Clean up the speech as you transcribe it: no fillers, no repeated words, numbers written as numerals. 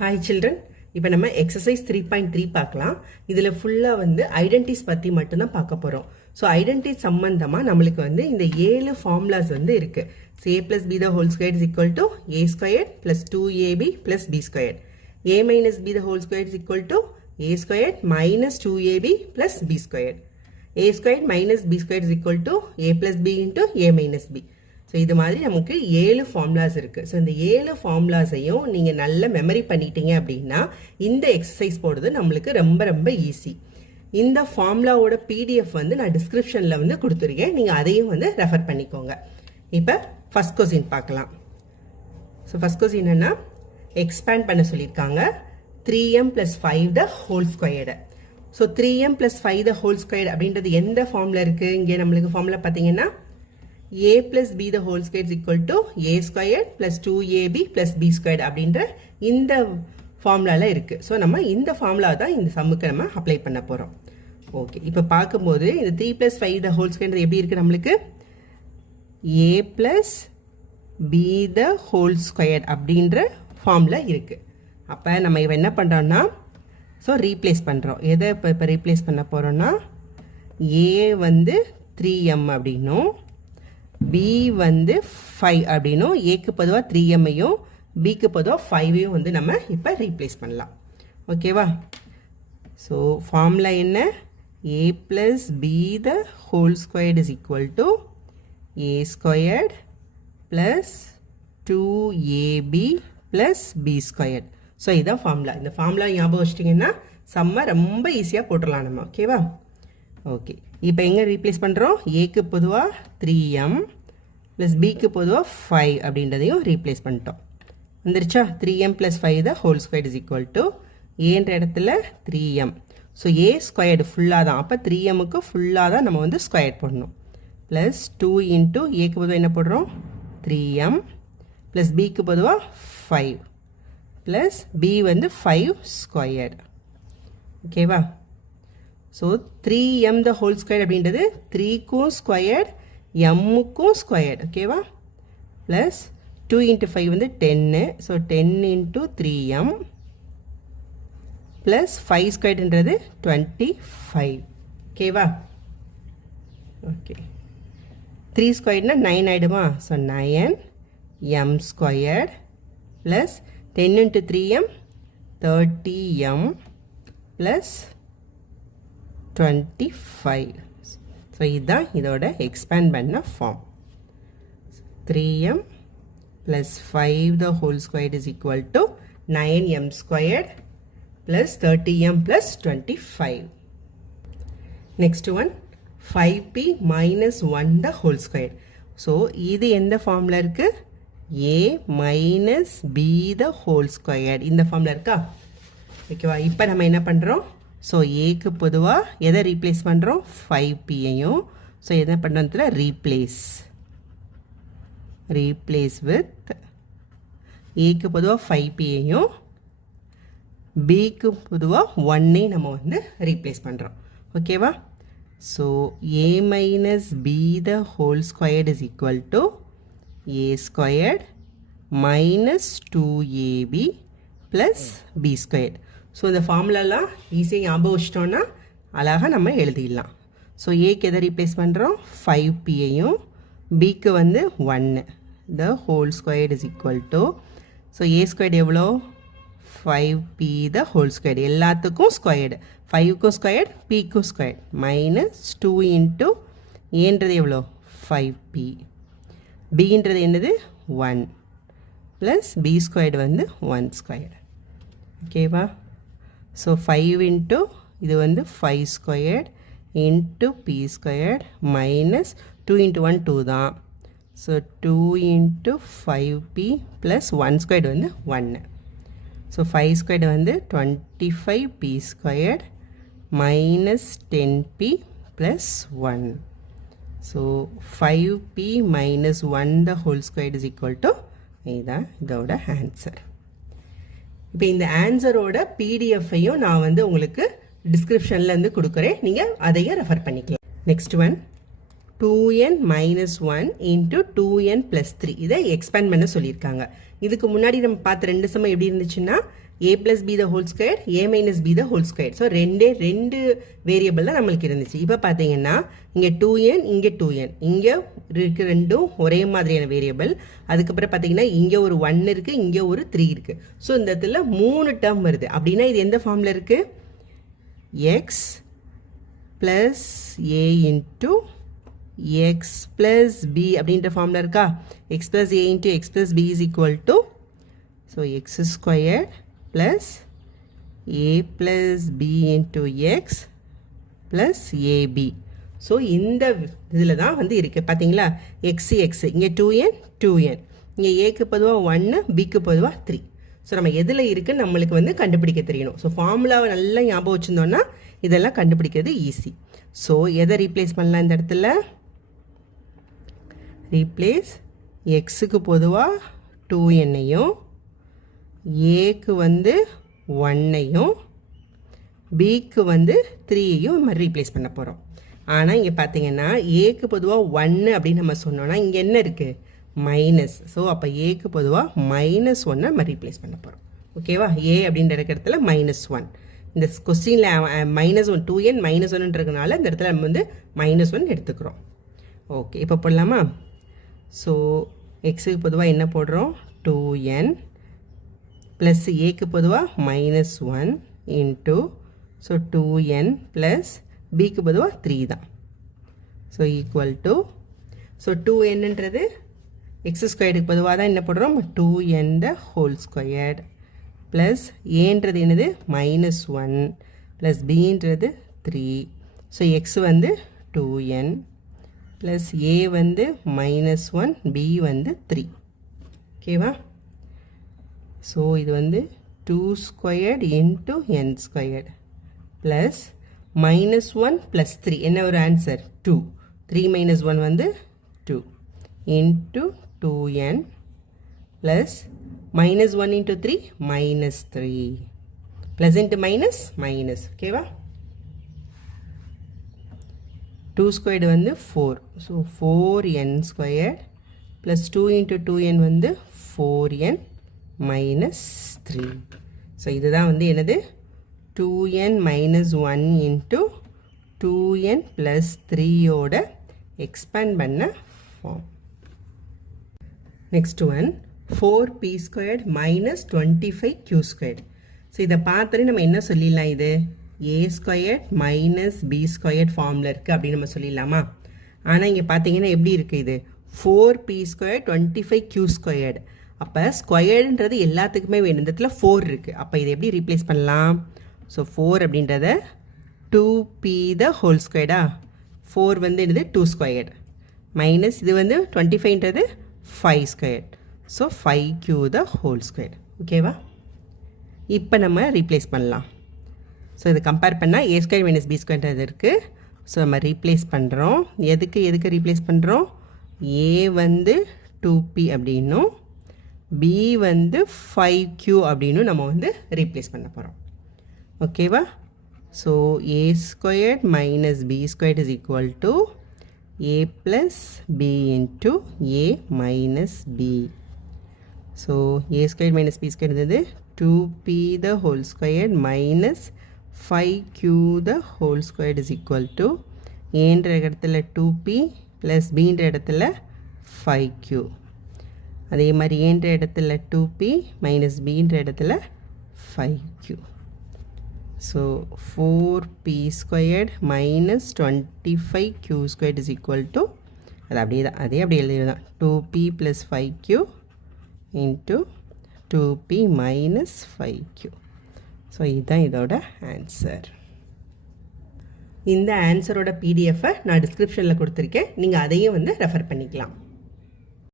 Hi children, இப்போ நம்ம exercise 3.3 பார்க்கலாம். இதில் ஃபுல்லாக வந்து ஐடென்டிஸ் பற்றி மட்டும்தான் பார்க்க போகிறோம். ஸோ ஐடென்டிஸ் சம்பந்தமாக நம்மளுக்கு வந்து இந்த 7 ஃபார்முலாஸ் வந்து இருக்குது. So a plus b the whole squared is equal to a squared plus 2ab plus b squared. a minus b the whole squared is equal to a squared minus 2ab plus b squared. a squared minus b squared is equal to a plus b into a minus b. So இது மாதிரி நமக்கு 7 formulas இருக்குது. So இந்த 7 ஃபார்முலாஸையும் நீங்கள் நல்லா memory பண்ணிட்டீங்க அப்படின்னா இந்த எக்ஸசைஸ் போடுறது நம்மளுக்கு ரொம்ப ரொம்ப ஈஸி. இந்த ஃபார்முலாவோட பிடிஎஃப் வந்து நான் டிஸ்கிரிப்ஷனில் வந்து கொடுத்துருக்கேன், நீங்கள் அதையும் வந்து ரெஃபர் பண்ணிக்கோங்க. இப்போ ஃபஸ்ட் கொஸ்டின் பார்க்கலாம். ஸோ ஃபஸ்ட் கொஸ்டின் என்னன்னா எக்ஸ்பேண்ட் பண்ண சொல்லியிருக்காங்க 3m plus 5 the whole squared. So 3m plus 5 the whole squared அப்படின்றது எந்த ஃபார்முலா இருக்குது? இங்கே நம்மளுக்கு ஃபார்முலா பார்த்தீங்கன்னா a plus b the whole squared is equal to a squared plus 2ab plus b squared அப்படின்ற இந்த ஃபார்முலாவில் இருக்குது. ஸோ நம்ம இந்த ஃபார்முலா தான் இந்த சம்முக்கு நம்ம அப்ளை பண்ண போகிறோம். ஓகே, இப்போ பார்க்கும்போது இந்த 3 plus 5 the whole squared எப்படி இருக்குது? நம்மளுக்கு a plus b the whole squared அப்படின்ற ஃபார்முலா இருக்குது. அப்போ நம்ம இப்போ என்ன பண்ணுறோன்னா ஸோ ரீப்ளேஸ் பண்ணுறோம். எதை இப்போ ரீப்ளேஸ் பண்ண போகிறோன்னா a வந்து 3m அப்படின்னும் b வந்து 5 அப்படின்னும் ஏக்கு பொதுவாக 3mஐயும் பிக்கு பொதுவாக 5ஐயும் வந்து நம்ம இப்போ ரீப்ளேஸ் பண்ணலாம். ஓகேவா? ஸோ ஃபார்முலா என்ன? a plus b the whole squared is equal to a squared plus 2ab plus b squared. So இதுதான் ஃபார்முலா. இந்த ஃபார்முலா ஞாபகம் வச்சிட்டிங்கன்னா செம்ம ரொம்ப ஈஸியாக போட்டுடலாம் நம்ம. ஓகேவா? ஓகே, இப்போ எங்கே ரீப்ளேஸ் பண்ணுறோம்? ஏக்கு பொதுவாக 3m ப்ளஸ் பிக்கு பொதுவாக 5 அப்படின்றதையும் ரீப்ளேஸ் பண்ணிட்டோம். வந்துருச்சா? 3m plus 5 the whole squared is equal to ஏன்ற இடத்துல 3m. ஸோ ஏ ஸ்கொயர்டு ஃபுல்லாக தான், அப்போ 3mக்கு ஃபுல்லாக தான் நம்ம வந்து ஸ்கொயர் போடணும். ப்ளஸ் 2 இன்ட்டு ஏக்கு பொதுவாக என்ன போடுறோம்? 3m ப்ளஸ் பிக்கு பொதுவாக 5 ப்ளஸ் பி வந்து 5 ஸ்கொயர்டு. ஓகேவா? ஸோ 3m த ஹோல் ஸ்கொயர் அப்படின்றது 3க்கும் ஸ்கொயர்ட் எம்முக்கும் ஸ்கொயர்ட். ஓகேவா? ப்ளஸ் 2 இன்ட்டு 5 வந்து 10. ஸோ 10 இன்ட்டு 3m ப்ளஸ் 5 ஸ்கொயர்டுன்றது 25. ஓகேவா? ஓகே, 3 ஸ்கொயர்ட்னா 9 ஆகிடுமா? So 9m squared plus 10 into 3m 30m plus 25. So இதுதான் இதோட எக்ஸ்பேண்ட் பண்ண form. 3m plus 5 the whole squared is equal to 9m squared plus 30m plus 25. Next one 5p minus 1 the whole squared. So இது எந்த ஃபார்மில் இருக்குது? a minus b the whole squared இந்த ஃபார்மில் இருக்கா? ஓகேவா? இப்போ நம்ம என்ன பண்ணுறோம்? ஸோ ஏக்கு பொதுவாக எதை ரீப்ளேஸ் பண்ணுறோம்? 5pஐயும். ஸோ எதை பண்ணுறதுல ரீப்ளேஸ் வித் ஏக்கு பொதுவாக 5pஐயும் பிக்கு பொதுவாக 1ஐயும் நம்ம வந்து ரீப்ளேஸ் பண்ணுறோம். ஓகேவா? So a minus b the whole squared is equal to a squared minus 2ab plus b squared. So இந்த ஃபார்முலாலாம் ஈஸியாக ஞாபகம் வச்சிட்டோன்னா அழகாக நம்ம எழுதிடலாம். ஸோ ஏக்கு எதை ரீப்ளேஸ் பண்ணுறோம்? 5pஐயும் பிக்கு வந்து 1 the whole squared is equal to so a squared எவ்வளோ? 5p த ஹோல் ஸ்கொயர்டு எல்லாத்துக்கும் ஸ்கொயர்டு, 5க்கும் ஸ்கொயர்டு பிக்கும் ஸ்கொயர்டு மைனஸ் 2 இன்ட்டு ஏன்றது எவ்வளோ? 5p பின்றது என்னது? 1 ப்ளஸ் பி ஸ்கொயர்டு வந்து 1 ஸ்கொயர்டு. ஓகேவா? ஸோ 5 இன்ட்டு இது வந்து 5 squared into b squared minus 2 into 1 2 தான். So 2 into 5p plus 1 squared வந்து 1. ஸோ 5 ஸ்கொயர்டு வந்து 25p squared minus 10p plus 1. So 5p minus 1 the whole squared is equal to இதுதான் இதோட answer. இப்போ இந்த ஆன்சரோட பிடிஎஃப்பையும் நான் வந்து உங்களுக்கு டிஸ்கிரிப்ஷன்லேருந்து கொடுக்குறேன், நீங்கள் அதையும் ரெஃபர் பண்ணிக்கலாம். Next one 2n minus 1 into 2n plus 3 இதை எக்ஸ்பேண்ட் பண்ண சொல்லியிருக்காங்க. இதுக்கு முன்னாடி நம்ம பார்த்த ரெண்டு சமம் எப்படி இருந்துச்சுன்னா a plus b the whole square, a minus b the whole square. So ரெண்டு வேரியபிள் தான் நம்மளுக்கு இருந்துச்சு. இப்போ பார்த்தீங்கன்னா இங்கே 2n இங்கே 2n இங்கே இருக்கு, ரெண்டும் ஒரே மாதிரியான வேரியபிள். அதுக்கப்புறம் பார்த்தீங்கன்னா இங்கே ஒரு 1 இருக்குது, இங்கே ஒரு 3 இருக்குது. ஸோ இந்த இடத்துல 3 டேர்ம் வருது. அப்படின்னா இது எந்த ஃபார்மில் இருக்குது? x plus a into x plus b அப்படின்ற ஃபார்மில் இருக்கா? x plus a into x plus b is equal to, so x squared plus a plus b into x plus ab. So இந்த இதில் தான் வந்து இருக்குது பார்த்தீங்களா? x இங்கே 2n இங்கே ஏக்கு பொதுவாக 1 பிக்கு பொதுவாக 3. ஸோ நம்ம எதில் இருக்குன்னு நம்மளுக்கு வந்து கண்டுபிடிக்க தெரியணும். ஸோ ஃபார்முலாவை நல்லா ஞாபகம் வச்சுருந்தோன்னா இதெல்லாம் கண்டுபிடிக்கிறது ஈஸி. ஸோ எதை ரீப்ளேஸ் பண்ணலாம் இந்த இடத்துல? ரீப்ளேஸ் எக்ஸுக்கு பொதுவாக 2nஐயும் ஏக்கு வந்து 1ஐயும் பிக்கு வந்து 3ஐயும் நம்ம ரீப்ளேஸ் பண்ண போகிறோம். ஆனால் இங்கே பார்த்தீங்கன்னா ஏக்கு பொதுவாக 1 அப்படின்னு நம்ம சொன்னோன்னா இங்கே என்ன இருக்குது? மைனஸ். ஸோ அப்போ ஏக்கு பொதுவாக -1 நம்ம ரீப்ளேஸ் பண்ண போகிறோம். ஓகேவா? ஏ அப்படின்ற இடத்துல -1. இந்த கொஸ்டினில் -1 2n -1ன்றதுனால இந்த இடத்துல நம்ம வந்து -1 எடுத்துக்கிறோம். ஓகே, இப்போ போடலாமா? ஸோ எக்ஸுக்கு பொதுவாக என்ன போடுறோம்? 2n ப்ளஸ் ஏக்கு பொதுவாக -1 இன்ட்டு, ஸோ 2n ப்ளஸ் பிக்கு பொதுவாக 3 தான். ஸோ ஈக்குவல் டு, ஸோ 2nன்றது எக்ஸ் ஸ்கொயர்டுக்கு பொதுவாக தான் என்ன போடுறோம்? 2n த ஹோல் ஸ்கொயர்டு ப்ளஸ் ஏன்றது என்னது? -1 ப்ளஸ் பின்றது 3. ஸோ எக்ஸ் வந்து 2n ப்ளஸ் ஏ வந்து -1, பி வந்து 3. ஓகேவா? ஸோ இது வந்து 2 squared into n squared plus -1 plus 3 என்ன ஒரு ஆன்சர்? 2. 3 - 1 வந்து 2 into 2n plus -1 into 3 -3 plus into minus. ஓகேவா? 2 squared வந்து 4. So 4n squared plus 2 into 2n வந்து 4n minus 3. ஸோ இதுதான் வந்து என்னது? 2n minus 1 into 2n plus 3 ஓட expand பண்ண form. Next one, 4p squared minus 25q squared. So இதை பார்த்தோன்னே நம்ம என்ன சொல்லிடலாம்? இது a squared minus b squared ஃபார்மில் இருக்குது அப்படின்னு நம்ம சொல்லிடலாமா? ஆனால் இங்கே பார்த்தீங்கன்னா எப்படி இருக்குது? இது 4p squared 25q squared. அப்போ ஸ்கொயர்டுன்றது எல்லாத்துக்குமே வேணும். இந்த இடத்துல 4 இருக்குது. அப்போ இதை எப்படி ரீப்ளேஸ் பண்ணலாம்? ஸோ 4 அப்படின்றத 2p த ஹோல் ஸ்கொயர்டா? 4 வந்து என்னது? 2 ஸ்கொயர்டு மைனஸ் இது வந்து 25ன்றது 5 ஸ்கொயர்ட். ஸோ 5q த ஹோல் ஸ்கொயர்டு. ஓகேவா? இப்போ நம்ம ரீப்ளேஸ் பண்ணலாம். ஸோ இது கம்பேர் பண்ணால் a ஸ்கொயர் மைனஸ் b ஸ்கொயர்ன்றது இருக்குது. ஸோ நம்ம ரீப்ளேஸ் பண்ணுறோம். எதுக்கு ரீப்ளேஸ் பண்ணுறோம்? a வந்து 2p அப்படின்னும் b வந்து 5q அப்படின்னும் நம்ம வந்து ரீப்ளேஸ் பண்ண போகிறோம். ஓகேவா? So a squared minus b squared is equal to a plus b into a minus b. So a squared minus b squared is 2p the whole squared minus 5q the whole squared is equal to a என்ற இடத்துல 2p plus b என்ற இடத்துல 5q. அதே மாதிரி a என்ற இடத்துல 2p minus b என்ற இடத்துல 5q. So 4p squared minus 25q squared is equal to, அது அப்படியே எழுதிதான் 2p plus 5q into 2p minus 5q. So இதுதான் இதோட ஆன்சர். இந்த ஆன்சரோட பிடிஎஃப்பை நான் டிஸ்கிரிப்ஷனில் கொடுத்துருக்கேன். நீங்கள் அதையும் வந்து ரெஃபர் பண்ணிக்கலாம்.